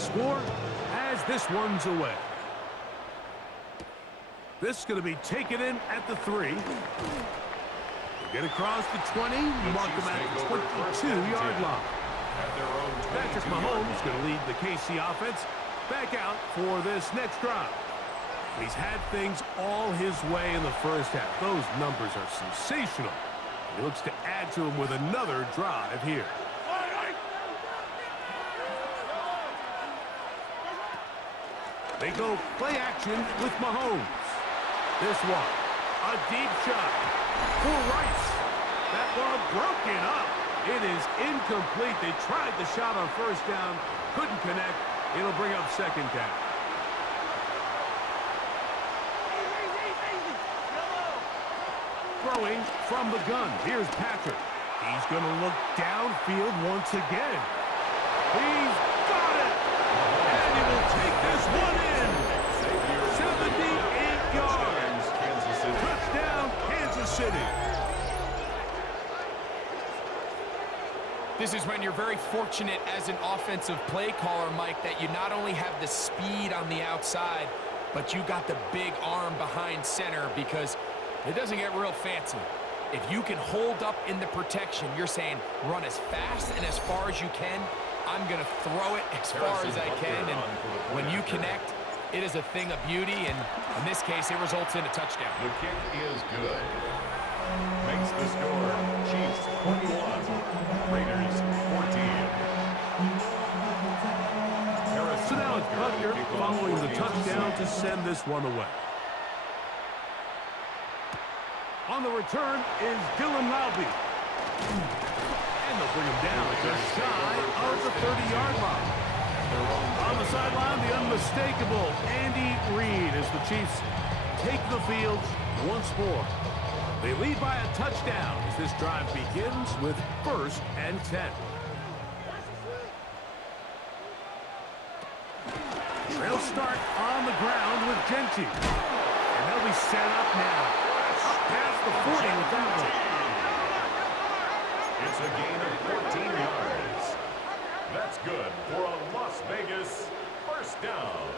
score as this one's away. This is going to be taken in at the 3. Get across the 20, mark them at the 22-yard line. Patrick Mahomes going to lead the KC offense back out for this next drive. He's had things all his way in the first half. Those numbers are sensational. He looks to add to them with another drive here. They go play action with Mahomes. This one, a deep shot for Rice. That ball broken up. It is incomplete. They tried the shot on first down, couldn't connect. It'll bring up second down. Throwing from the gun. Here's Patrick. He's going to look downfield once again. He's got it. And he will take this one in. 78 yards. Touchdown, Kansas City. This is when you're very fortunate as an offensive play caller, Mike, that you not only have the speed on the outside, but you got the big arm behind center, because it doesn't get real fancy. If you can hold up in the protection, you're saying run as fast and as far as you can. I'm going to throw it as far as I can, and when you connect, it is a thing of beauty, and in this case, it results in a touchdown. The kick is good. Makes the score Chiefs 21, Raiders 14. So now it's Butker following the touchdown to send this one away. On the return is Dylan Lowby. And they'll bring him down just shy of the 30-yard line. On the sideline, the unmistakable Andy Reid as the Chiefs take the field once more. They lead by a touchdown as this drive begins with 1st and 10. They'll start on the ground with Genty. And they'll be set up now. Up past the 40 with that one. It's a gain of 14 yards. That's good for a Las Vegas first down.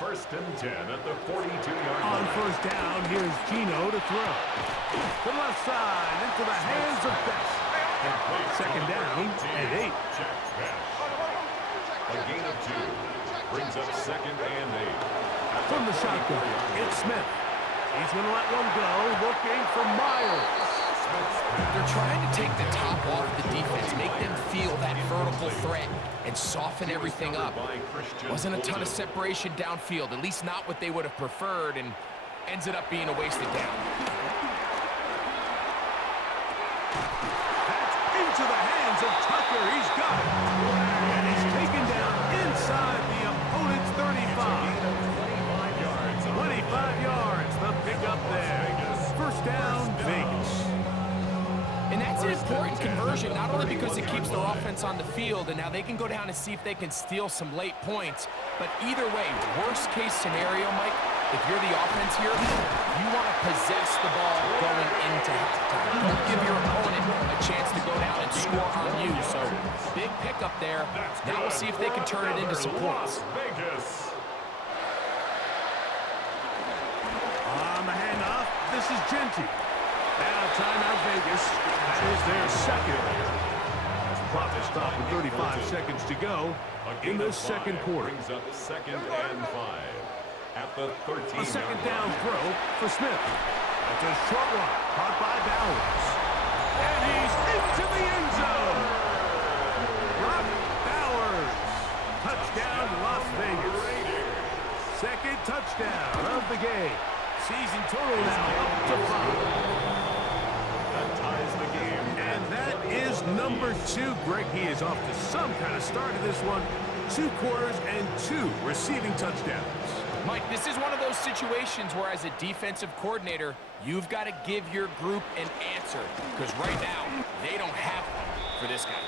1st and 10 at the 42-yard line. On first down, here's Gino to throw. To the left side, into the hands of Best. Second down and 8. A gain of 2. Brings up 2nd and 8. From the shotgun, it's Smith. He's going to let one go, looking for Myers. They're trying to take the top off the defense, make them feel that vertical threat, and soften everything up. Wasn't a ton of separation downfield, at least not what they would have preferred, and ends it up being a wasted down. That's into the hands of Tucker. He's got it. And he's taken down inside the opponent's 35. 25 yards, the pickup there. First down, Vegas. And that's an important conversion, not only because it keeps their offense on the field, and now they can go down and see if they can steal some late points. But either way, worst case scenario, Mike, if you're the offense here, you want to possess the ball going into halftime. Don't give your opponent a chance to go down and score on you. So big pickup there. Now we'll see if they can turn it into some points. On the handoff, this is Genty. Now timeout Vegas. That is their second. As the clock is stopped with 35 seconds to go in this second quarter. Brings up 2nd and 5 at the 13. A second down throw for Smith. That's a short one, caught by Bowers. And he's into the end zone. Brock Bowers. Touchdown, Las Vegas. Second touchdown of the game. Season total now up to 5. That ties the game. And that is number 2. Greg, he is off to some kind of start in this one. 2 quarters and 2 receiving touchdowns. Mike, this is one of those situations where as a defensive coordinator, you've got to give your group an answer. Because right now, they don't have one for this guy.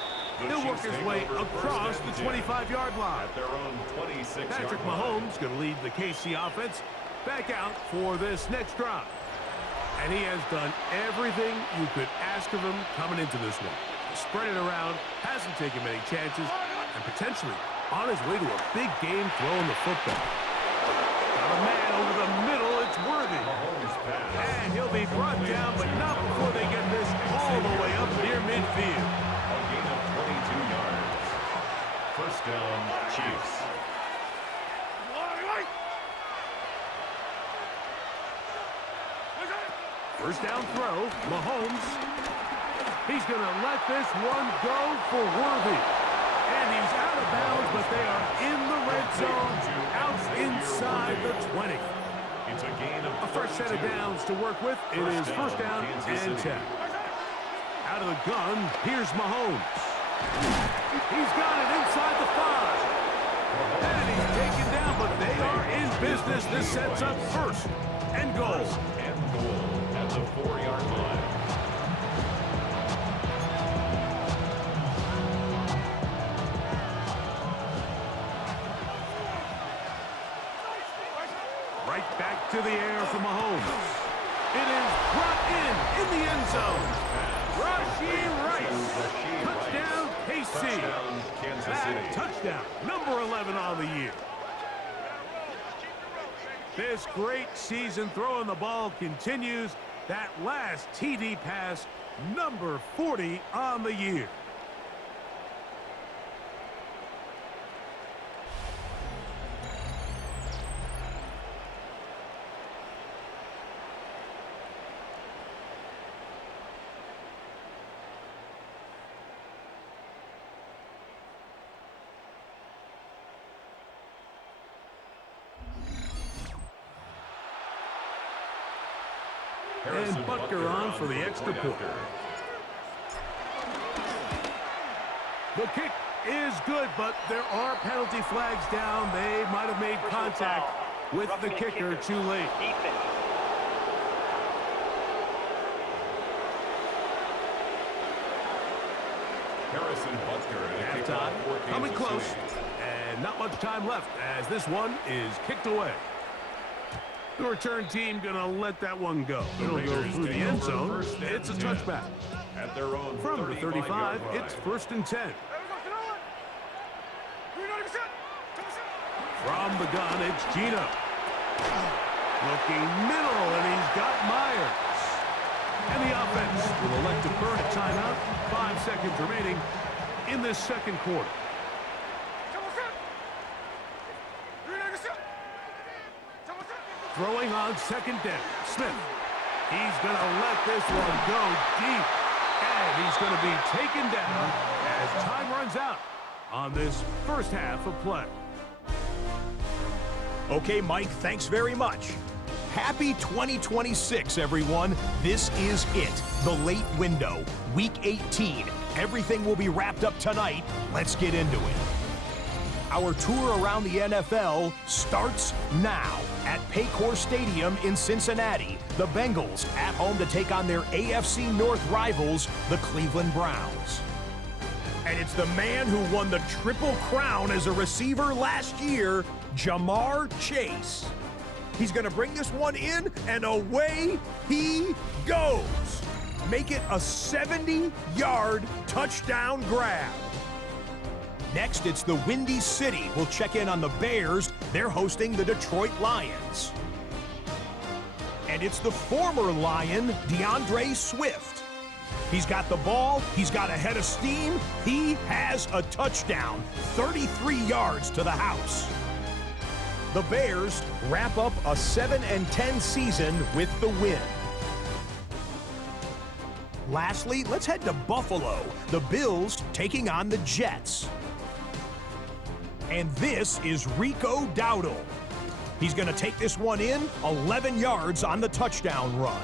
He'll work his way across the 25-yard line. At their own 26-yard Patrick line. Mahomes going to lead the KC offense back out for this next drive. And he has done everything you could ask of him coming into this one. Spread it around, hasn't taken many chances, and and potentially on his way to a big game throwing the football. Got a man over the middle. It's Worthy. And he'll be brought down, but not before they get this all the way up near midfield. A gain of 22 yards. First down, Chiefs. First down throw, Mahomes. He's going to let this one go for Worthy. And he's out of bounds, but they are in the red zone, out inside the 20. It's a gain of A fresh set of downs to work with. It is first down and 10. Out of the gun, here's Mahomes. He's got it inside the 5. And he's taken down, but they are in business. This sets up first and goal. And goal at the 4-yard line. Right back to the air for Mahomes. It is brought in the end zone. Rashee Rice. Touchdown, KC. Touchdown, Kansas City. Touchdown, number 11 on the year. This great season throwing the ball continues. That last TD pass, number 40 on the year. And Butker on for the extra point. The kick is good, but there are penalty flags down. They might have made contact with the kicker too late. Harrison Butker. Halftime, coming close, and not much time left as this one is kicked away. The return team going to let that one go. It'll go through the end zone. It's a touchback. At their own From the 35, it's first and 10. From the gun, it's Gino. Looking middle, and he's got Myers. And the offense will elect to burn a timeout. 5 seconds remaining in this second quarter. Throwing on second down, Smith. He's going to let this one go deep. And he's going to be taken down as time runs out on this first half of play. Okay, Mike, thanks very much. Happy 2026, everyone. This is it, the late window, Week 18. Everything will be wrapped up tonight. Let's get into it. Our tour around the NFL starts now at Paycor Stadium in Cincinnati. The Bengals at home to take on their AFC North rivals, the Cleveland Browns. And it's the man who won the Triple Crown as a receiver last year, Jamar Chase. He's going to bring this one in, and away he goes. Make it a 70-yard touchdown grab. Next, it's the Windy City. We'll check in on the Bears. They're hosting the Detroit Lions. And it's the former Lion, DeAndre Swift. He's got the ball. He's got a head of steam. He has a touchdown, 33 yards to the house. The Bears wrap up a 7-10 season with the win. Lastly, let's head to Buffalo. The Bills taking on the Jets. And this is Rico Dowdle. He's going to take this one in, 11 yards on the touchdown run.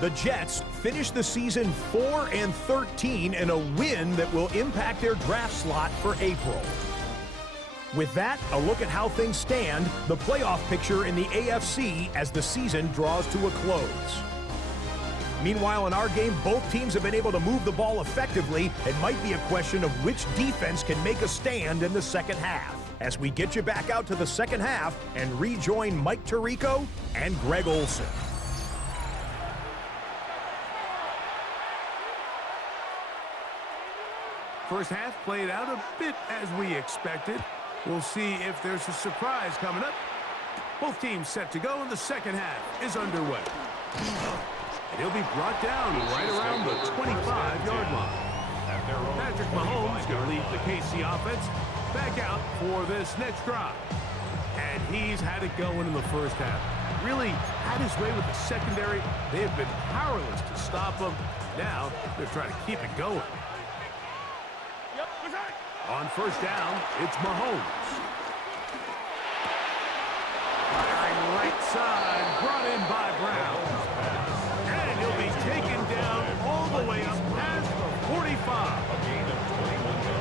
The Jets finish the season 4-13 in a win that will impact their draft slot for April. With that, a look at how things stand, the playoff picture in the AFC as the season draws to a close. Meanwhile, in our game, both teams have been able to move the ball effectively. It might be a question of which defense can make a stand in the second half. As we get you back out to the second half and rejoin Mike Tirico and Greg Olson. First half played out a bit as we expected. We'll see if there's a surprise coming up. Both teams set to go, and the second half is underway. And he'll be brought down right around the 25-yard line. Patrick Mahomes going to lead the KC offense back out for this next drive. And he's had it going in the first half. Really had his way with the secondary. They have been powerless to stop him. Now they're trying to keep it going. On first down, it's Mahomes. Firing right side, brought in by Brown. And he'll be taken down all the way up past the 45.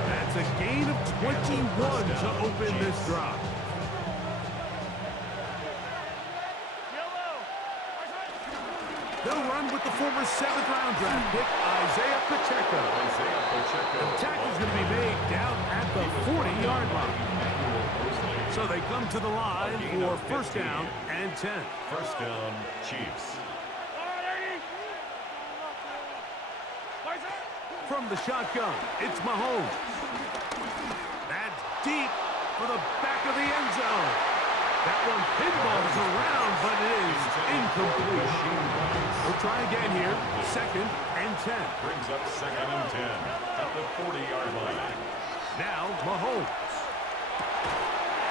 That's a gain of 21 to open this drive. They'll run with the former 7th-round draft pick, Isaiah Pacheco. The tackle's going to be made down at the 40-yard line. So they come to the line for first down and 10. First down, Chiefs. From the shotgun, it's Mahomes. That's deep for the back of the end zone. That one pinballs around, but it is incomplete. We'll try again here. Second and 10. Brings up second and 10 at the 40-yard line. Now Mahomes.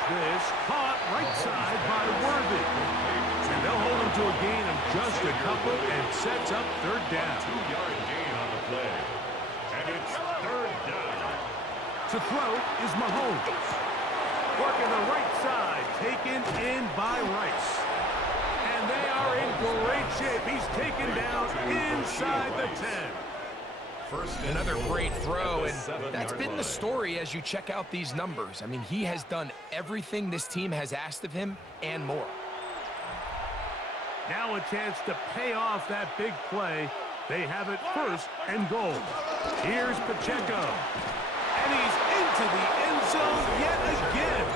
This caught right side by Worthy. And they'll hold him to a gain of just a couple and sets up third down. 2-yard gain on the play. And it's third down. To throw is Mahomes. Working the right side, taken in by Rice. And they are in great shape. He's taken down inside the 10. Another great throw, and that's been the story as you check out these numbers. I mean, he has done everything this team has asked of him and more. Now a chance to pay off that big play. They have it first and goal. Here's Pacheco. And he's into the end zone yet again.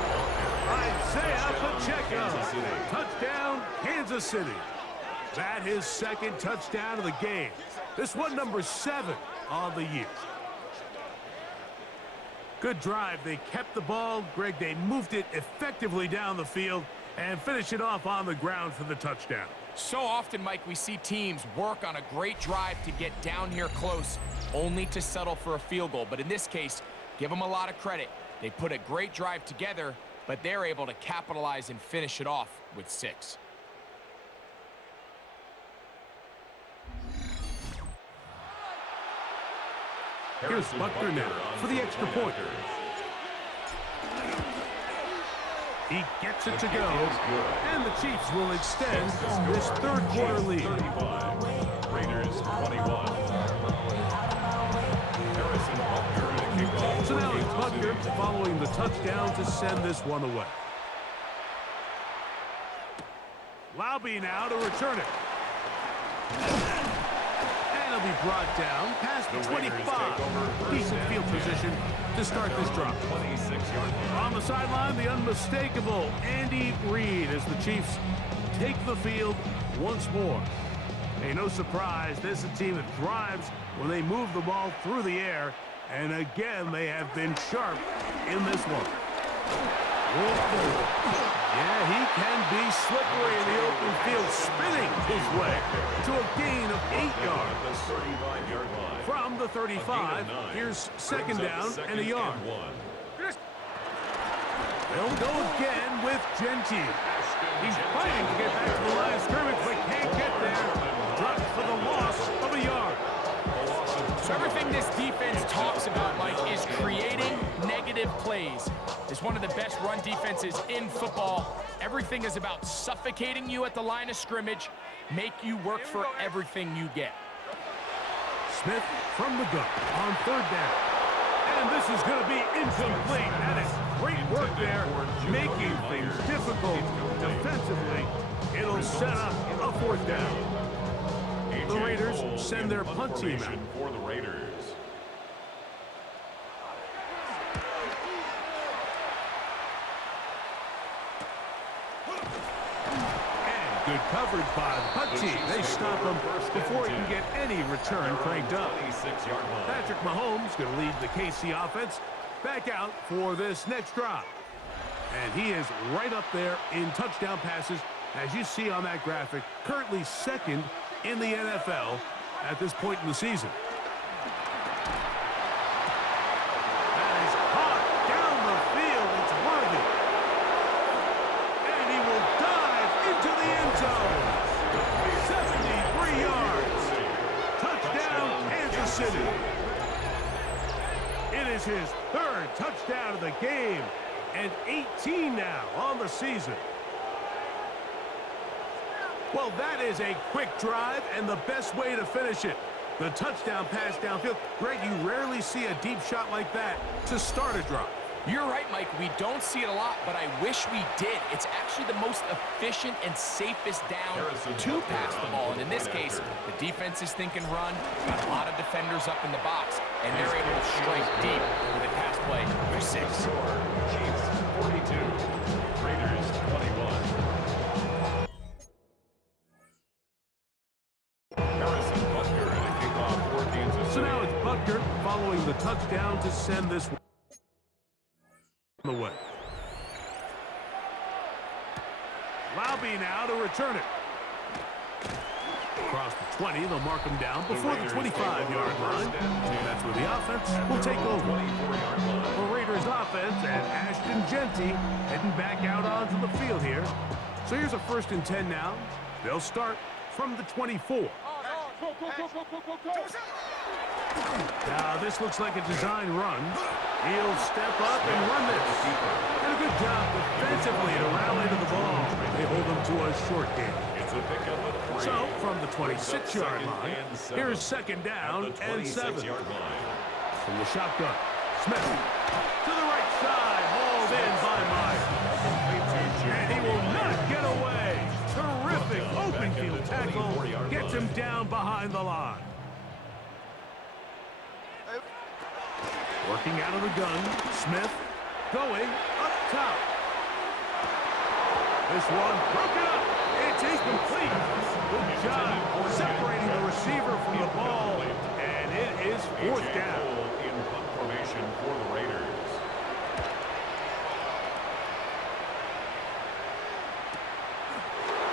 Isaiah Pacheco. Touchdown, Kansas City. That his second touchdown of the game. This one number 7 on the year. Good drive. They kept the ball. Greg, they moved it effectively down the field and finish it off on the ground for the touchdown. So often, Mike, we see teams work on a great drive to get down here close, only to settle for a field goal. But in this case, give them a lot of credit. They put a great drive together, but they're able to capitalize and finish it off with 6. Here's Butker now for the extra point. He gets it to go, and the Chiefs will extend this third quarter lead. 35, Raiders 21. Harrison Butker to kick off. So now it's Butker following the touchdown to send this one away. Laube now to return it. And it'll be brought down past the 25. Decent field position to start this drop. 26-yard line. On the sideline, the unmistakable Andy Reid as the Chiefs take the field once more. Hey, no surprise, this is a team that drives when they move the ball through the air. And again, they have been sharp in this one. Yeah, he can be slippery in the open field, spinning his way to a gain of 8 yards. 35-yard line. From the 35, here's second down and a yard. They'll go again with Gentile. He's fighting to get back to the line of scrimmage, but can't get there. Drops for the loss of a yard. So everything this defense talks about, Mike, is creating negative plays. It's one of the best run defenses in football. Everything is about suffocating you at the line of scrimmage, make you work for everything you get. Smith from the gun on third down. And this is going to be incomplete. That is great work there, making things difficult defensively. It'll set up a fourth down. The Raiders send their punt team out. For the Raiders. And Good coverage by the punt team. They stop him before he can get any return cranked up. Patrick Mahomes going to lead the KC offense back out for this next drive. And he is right up there in touchdown passes, as you see on that graphic, currently second in the NFL at this point in the season. That is hot down the field. It's worthy. And he will dive into the end zone. 73 yards. Touchdown, Kansas City. It is his third touchdown of the game, and 18 now on the season. Well, that is a quick drive and the best way to finish it. The touchdown pass downfield. Greg, you rarely see a deep shot like that to start a drive. You're right, Mike. We don't see it a lot, but I wish we did. It's actually the most efficient and safest down to pass the ball. And in this case, the defense is thinking run, got a lot of defenders up in the box, and they're able to strike deep with a pass play for 6. Chiefs 42, Raiders 21. So now it's Butker following the touchdown to send this one away. Laube now to return it. Across the 20, they'll mark him down before the 25-yard line. That's where the offense will take over. The Raiders offense and Ashton Genty heading back out onto the field here. So here's a 1st and 10 now. They'll start from the 24. Now this looks like a design run. He'll step up and run this. And a good job defensively to rally to the ball. They hold him to a short game. So from the 26-yard line, here's 2nd down and 7. From the shotgun, Smith to the right side, hauled in by Myers. And he will not get away. Terrific open field tackle gets him down behind the line. Working out of the gun, Smith going up top. This one broken up. It's incomplete. Good job separating the receiver from the ball, and it is 4th down. In punt formation for the Raiders.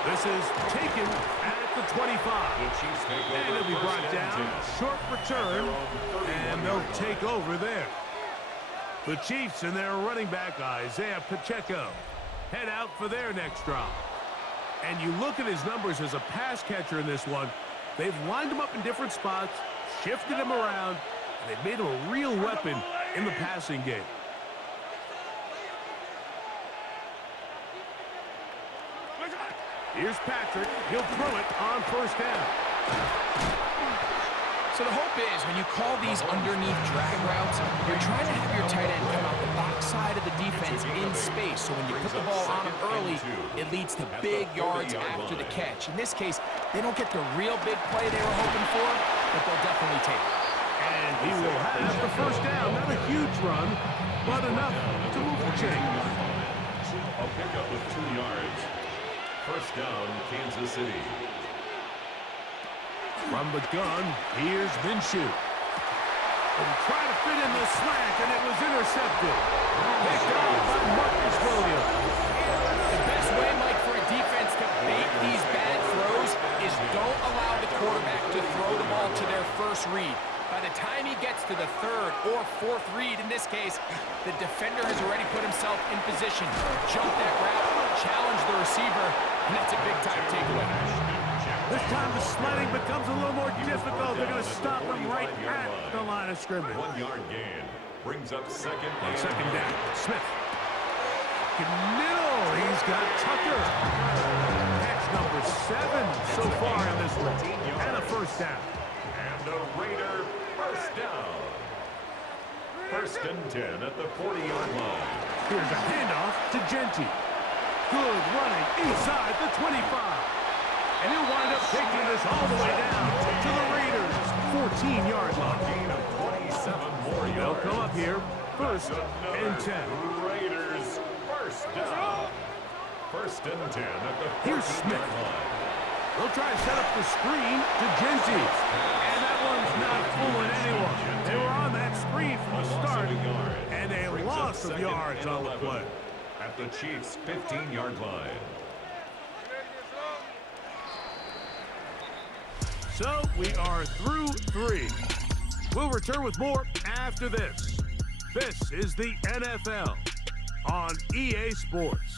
This is taken at the 25. And it'll be brought down. Short return, and they'll take over there. The Chiefs and their running back, Isaiah Pacheco, head out for their next drive. And you look at his numbers as a pass catcher in this one. They've lined him up in different spots, shifted him around, and they've made him a real weapon in the passing game. Here's Patrick. He'll throw it on 1st down. So the hope is when you call these underneath drag routes, you're trying to have your tight end come out the backside of the defense in space. So when you put the ball on him early, it leads to big yards after the catch. In this case, they don't get the real big play they were hoping for, but they'll definitely take it. And he will have the 1st down. Not a huge run, but enough to move the chains. A pickup of 2 yards. 1st down, Kansas City. From the gun, here's Minshew. And trying to fit in the slant, and it was intercepted. Picked off by Marcus Williams. The best way, Mike, for a defense to bait these bad throws is don't allow the quarterback to throw the ball to their first read. By the time he gets to the 3rd or 4th read, in this case, the defender has already put himself in position. Jump that route, challenge the receiver, and that's a big-time takeaway. This time the sliding becomes a little more difficult. They're going to stop him right at the line of scrimmage. 1-yard gain brings up 2nd On 2nd down, Smith. Middle, he's got Tucker. Catch number 7 so far in this one. And a 1st down. And a Raider 1st down. 1st and 10 at the 40-yard line. Here's a handoff to Genty. Good running inside the 25. And he'll wind up taking this all the way down to the Raiders' 14-yard line. Gain of 27 more yards. They'll come up here 1st and 10. Raiders 1st down. First and 10 at the Here's 14-yard Smith. line. They'll try to set up the screen to Genty. And that one's not fooling anyone. They were on that screen from the start. And a loss of yards on the play. At the Chiefs' 15-yard line. So we are through 3. We'll return with more after this. This is the NFL on EA Sports.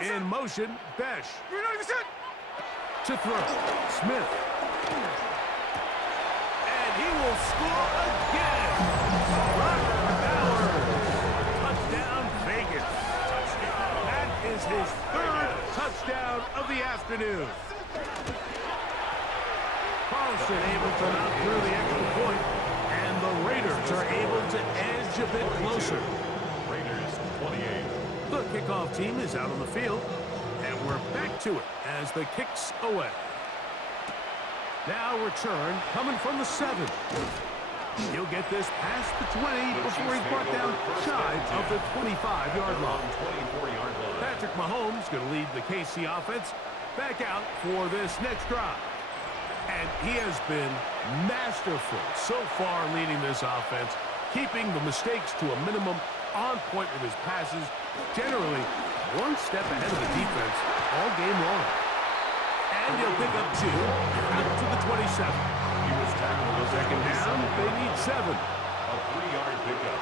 In motion, Besh. To throw, Smith. And he will score again. Brock Bowers. Touchdown, Vegas. That is his 3rd touchdown of the afternoon. Carlson able to knock through the extra point, and the Raiders are able to edge a bit closer. Raiders 28. The kickoff team is out on the field, and we're back to it as the kick's away. Now return coming from the 7. He'll get this past the 20 before he's brought down shy of the 25-yard line. Patrick Mahomes going to lead the KC offense back out for this next drive. And he has been masterful so far leading this offense, keeping the mistakes to a minimum, on point with his passes, generally one step ahead of the defense all game long. And he'll pick up 2 out to the 27. He was tackled a Second down, they need 7. A 3-yard pickup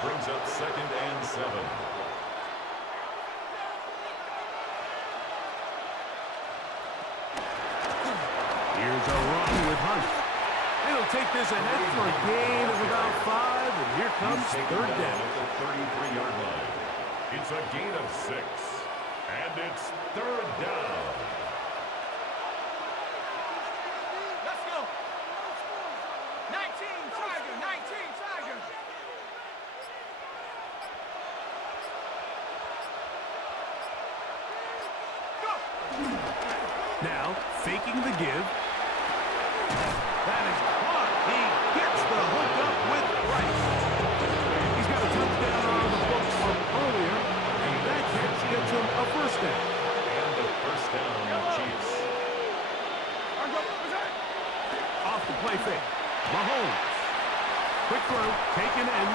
brings up 2nd and 7. Here's a run with Hunt. He'll take this ahead for a gain of about 5, and here comes 3rd down. At the 33-yard line. It's a gain of 6, and it's 3rd down. Let's go. 19 Tiger, 19 Tiger. Go. Now, faking the give. That is caught. He gets the hook up with Rice. He's got a touchdown on the books from earlier, and that catch gets him a 1st down. And the 1st down, Chiefs. Off the play fake. Mahomes. Quick throw, taken in,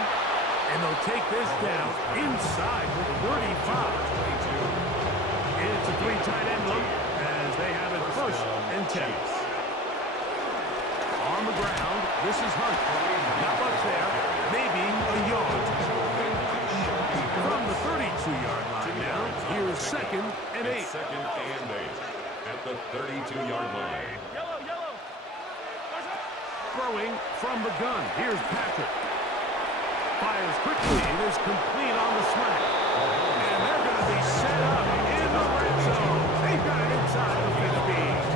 and they'll take this down inside the 35. It's a 3 tight end look as they have it 1st and 10. On the ground, this is Hunt. Not much there, maybe a yard. From the 32-yard line now, here's 2nd and 8. 2nd and 8 at the 32-yard line. Throwing from the gun, here's Patrick. Fires quickly and is complete on the slant. And they're going to be set up in the red zone. They've got it inside the 15.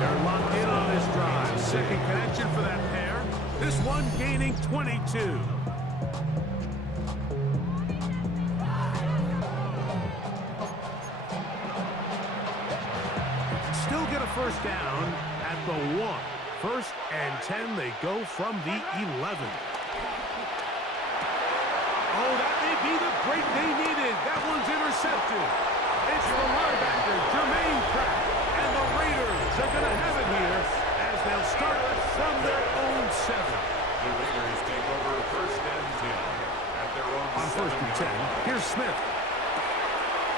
They're locked in on this drive. 2nd connection for that pair. This one gaining 22. Still get a 1st down at the 1. 1st and 10, they go from the 11. Oh, that may be the break they needed. That one's intercepted. It's the linebacker, Jermaine Pratt. And the Raiders are going to have it here as they'll start from their own 7. The Raiders take over 1st and 10 at their own 7. On 1st and 10, here's Smith.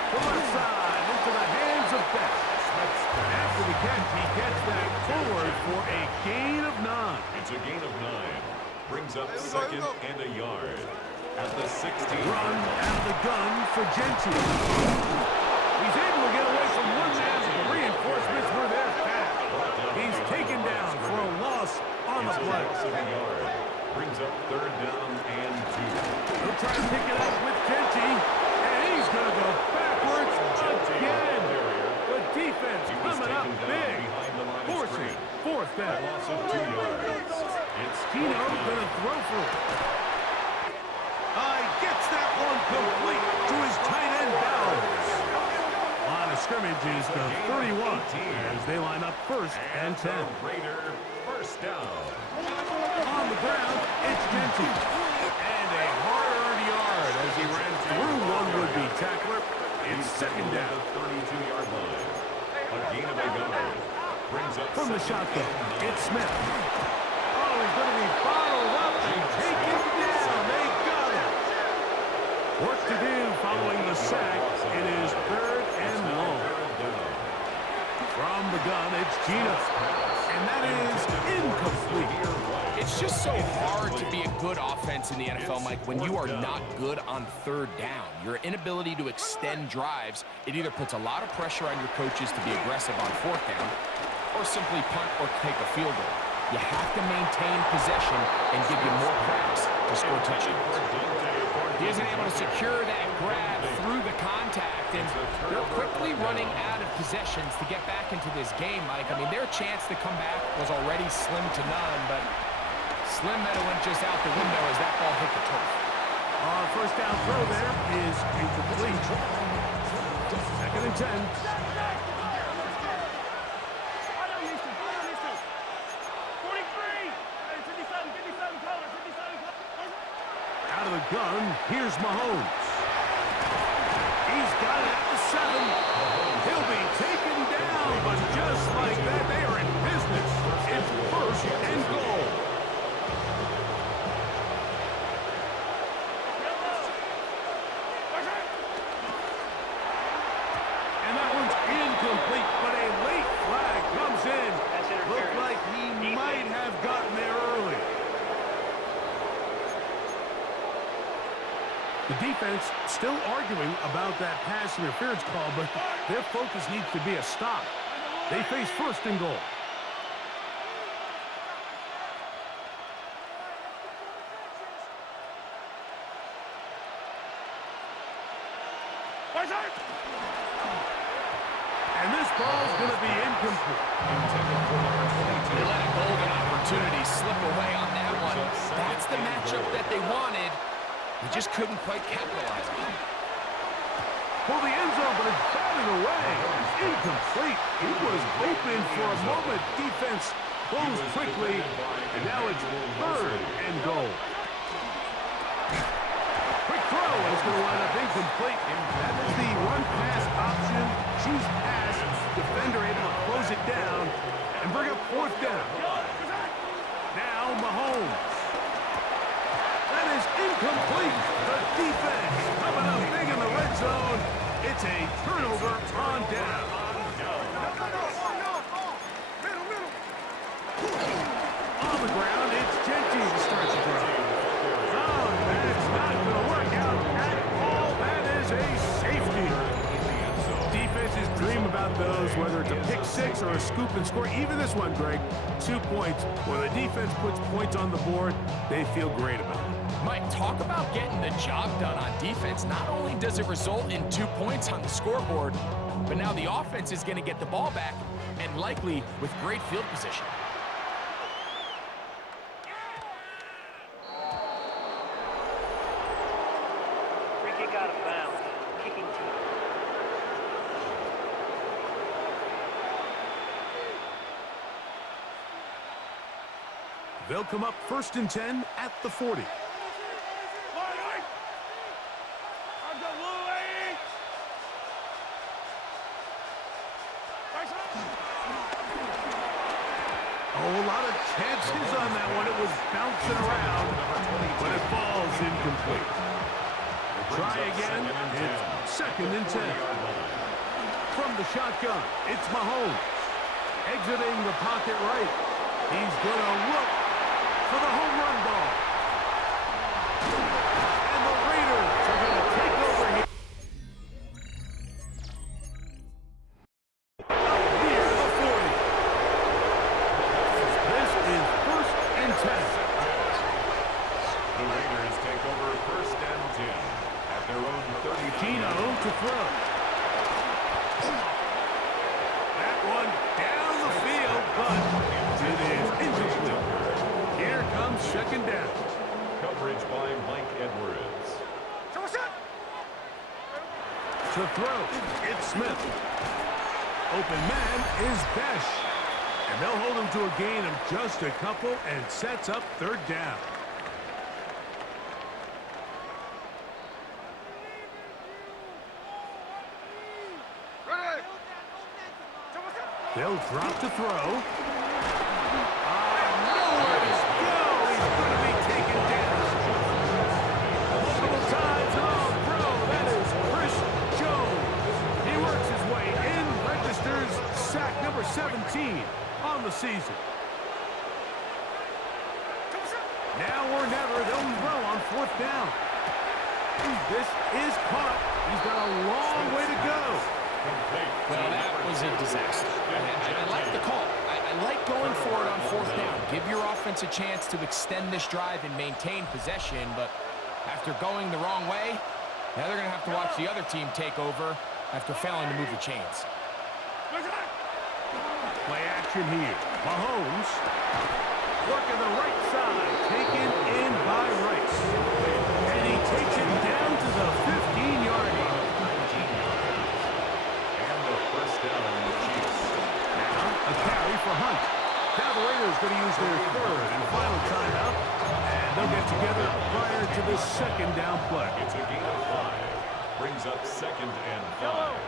The left side into the hands of Beck. After the catch, he gets that forward for a gain of 9. It's a gain of 9. Brings up 2nd and a yard at the 16. Run out of the gun for Genty. He's able to get away from one man. The reinforcements were there fast. He's taken down for a loss on the play. Brings up 3rd down and 2. He'll try to pick it up with Genty, and he's going to go backwards again. The defense coming up big, forcing 4th down. Loss of 2 yards. It's Gino gonna throw for it. Gets that one complete to his tight end Downs. Line of scrimmage is the 31 as they line up first and 10. Raider first down. On the ground, it's Genty. And a hard-earned yard as he ran through one would-be tackler. It's second down. The 32-yard line. A gain of a yard. Brings up From the shotgun, it's Smith. Oh, he's going to be bottled up and taken down. They got him. Work to do following the sack. It is third and long. From the gun, it's Gino. And that is incomplete. It's just so hard to be a good offense in the NFL, Mike, when you are not good on third down. Your inability to extend drives, it either puts a lot of pressure on your coaches to be aggressive on fourth down or simply punt or take a field goal. You have to maintain possession and give you more cracks to score touchdowns. He isn't able to secure that grab through the contact, and they're quickly running out of possessions to get back into this game, Mike. I mean, their chance to come back was already slim to none, but slim that it went just out the window as that ball hit the turf. First down throw there is incomplete. Second and 10. Out of the gun, here's Mahomes. He's got it at the 7. He'll be taken down, but just like that, they are in business. It's first and goal. And that one's incomplete, but a late flag comes in. Looked like he might have gotten there early. The defense still arguing about that pass interference call, but their focus needs to be a stop. They face first and goal. And this ball's going to be incomplete. They let a golden opportunity slip away on that one. That's the matchup that they wanted. They just couldn't quite capitalize on it. For the end zone, but it's batted away. Incomplete. He was open for a moment. Defense closed quickly, and now it's third and goal. Quick throw, and it's going to wind up incomplete. That is the run-pass option. Choose pass. Defender able to close it down and bring up fourth down. Now Mahomes. That is incomplete. The defense coming up big in the red zone. It's a turnover on down. On the ground, it's Genty to start the drive. Oh, that's not going to work out at all. That is a safety. Defenses dream about those, whether it's a pick six or a scoop and score. Even this one, Greg, 2 points. When the defense puts points on the board, they feel great about it. Mike, talk about getting the job done on defense. Not only does it result in 2 points on the scoreboard, but now the offense is going to get the ball back, and likely with great field position. Free kick out of bounds. Kicking team. They'll come up first and 10 at the 40. Oh, a lot of chances on that one. It was bouncing around, but it falls incomplete. We'll try again. It's second and 10. From the shotgun, it's Mahomes. Exiting the pocket right. He's going to look for the home run ball. And the Raiders are going to take over here. Up near the 40. This is first and 10. The Raiders take over first and 10 at their own 30. Gino to throw. That one down the field, but it is incomplete. Here to throw. It's Smith. Open man is Besh. And they'll hold him to a gain of just a couple and sets up third down. They'll drop to throw. Nowhere to go. He's going to be taken down. Multiple times. Oh, bro, that is Chris Jones. He works his way in, registers sack number 17 on the season. Now or never, they'll throw on fourth down. This is caught. He's got a long way to go. Well, that was a disaster. I like the call. I like going for it on fourth down. Give your offense a chance to extend this drive and maintain possession, but after going the wrong way, now they're going to have to watch the other team take over after failing to move the chains. Play action here. Mahomes working the right side, taken in by Rice. And he takes it down to the 15-yard line. A carry for Hunt. Now the Raiders going to use their third and final timeout, and they'll get together prior to the second down play. It's a gain of 5. Brings up 2nd and 5.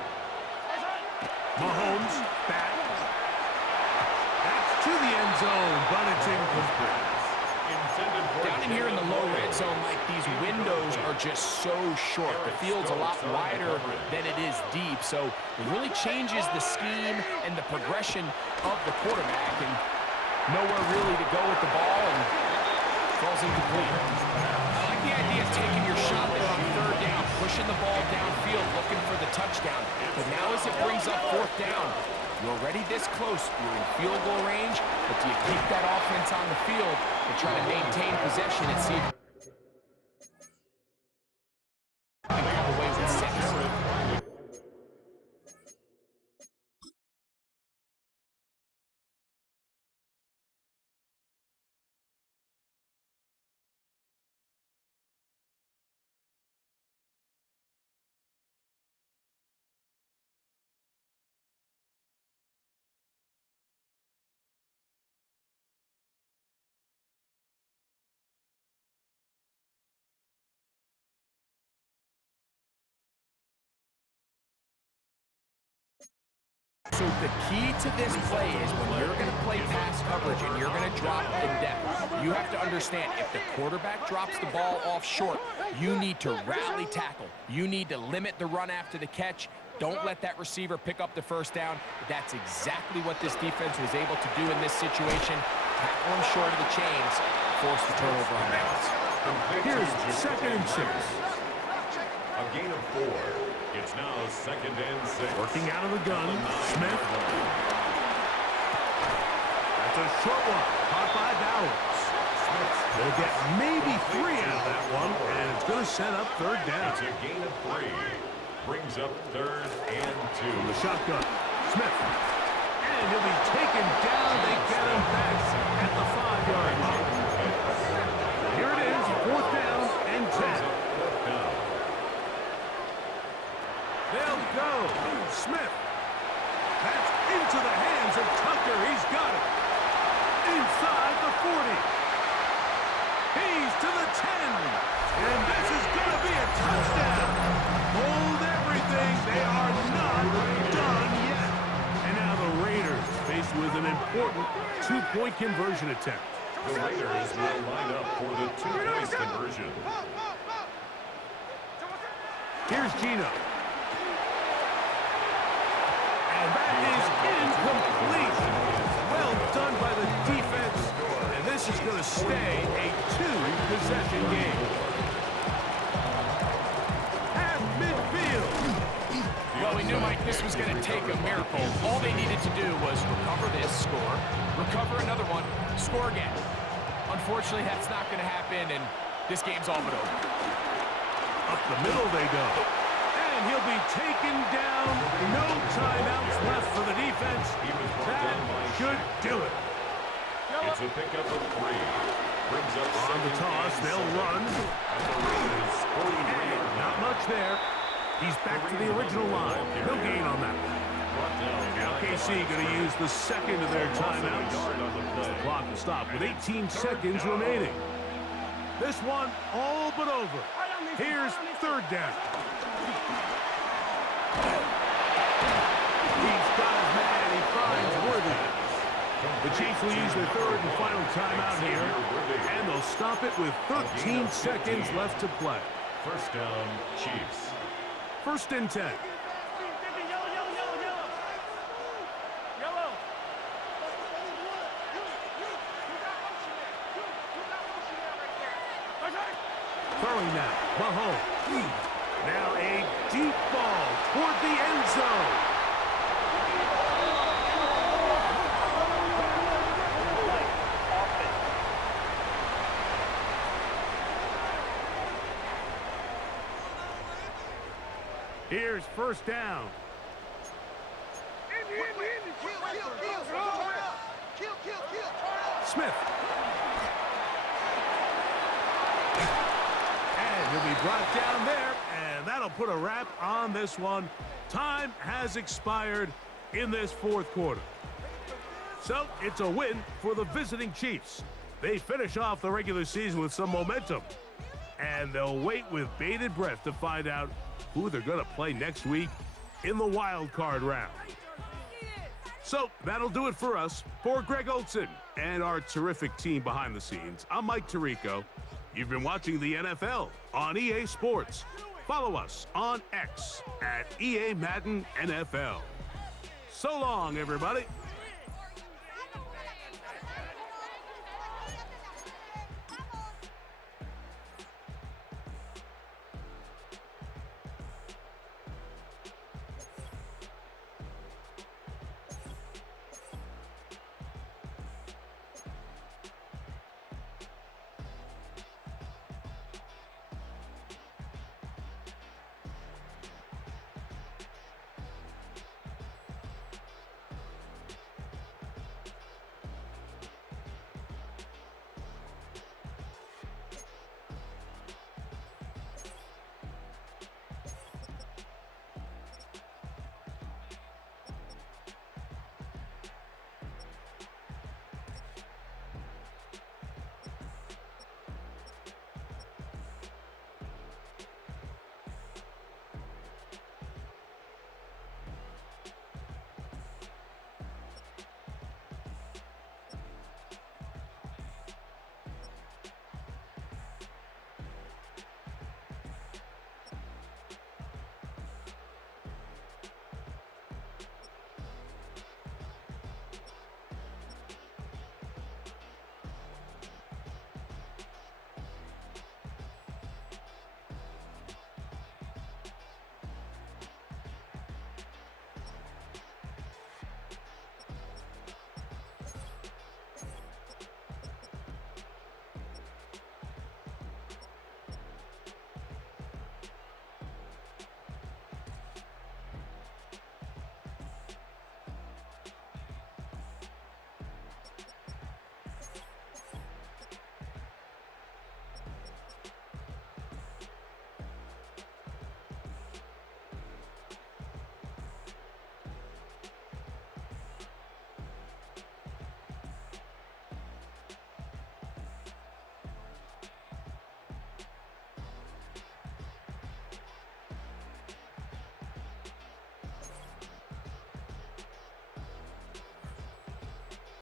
Mahomes back. That's to the end zone, but it's incomplete. Down in here in the low red zone, Mike, these windows are just so short. The field's a lot wider than it is deep, so it really changes the scheme and the progression of the quarterback, and nowhere really to go with the ball, and falls incomplete. I like the idea of taking your shot there on third down, pushing the ball downfield, looking for the touchdown. But now as it brings up fourth down, you're already this close. You're in field goal range, but do you keep that offense on the field and try to maintain possession and see if you can come away with 6? So the key to this play is when you're going to play pass coverage and you're going to drop in depth, you have to understand if the quarterback drops the ball off short, you need to rally tackle. You need to limit the run after the catch. Don't let that receiver pick up the first down. That's exactly what this defense was able to do in this situation. Tackle him short of the chains, force the turnover on downs. Here's 2nd and 6. A gain of 4. It's now 2nd and 6. Working out of the gun, Smith. That's a short one, caught by Bowers. They'll get maybe 3 out of that one, and it's going to set up third down. It's a gain of 3. Brings up 3rd and 2. From the shotgun, Smith. And he'll be taken down. They get him back at the 5-yard line. Here it is, 4th down and 10. They'll go. Smith. That's into the hands of Tucker. He's got it. Inside the 40. He's to the 10. And this is going to be a touchdown. Hold everything. They are not done yet. And now the Raiders faced with an important 2-point conversion attempt. The Raiders will line up for the 2-point conversion. Here's Gino. And that is incomplete. Well done by the defense. And this is going to stay a 2-possession game. At midfield. Well, we knew, Mike, this was going to take a miracle. All they needed to do was recover this, score, recover another one, score again. Unfortunately, that's not going to happen, and this game's all but over. Up the middle they go. And he'll be taken down. No timeouts left for the defense. That should do it. It's a pickup of 3. Brings up on the toss, they'll run. And the Raiders 43 Not much there. He's back to the original line. No gain on that one. Now KC going to use the second of their timeouts. The clock will stop with 18 seconds remaining. This one all but over. Here's third down. He's got his man. He finds Worthy. The Chiefs will use their third and final timeout here, and they'll stop it with 13 seconds left to play. First down, Chiefs. First and 10. Throwing now, Mahomes. Now a deep ball toward the end zone. Here's first down. Smith. And he'll be brought down there, and that'll put a wrap on this one. Time has expired in this fourth quarter. So it's a win for the visiting Chiefs. They finish off the regular season with some momentum, and they'll wait with bated breath to find out who they're going to play next week in the wild card round. So that'll do it for us. For Greg Olson and our terrific team behind the scenes, I'm Mike Tirico. You've been watching the NFL on EA Sports. Follow us on X at EA Madden NFL. So long, everybody.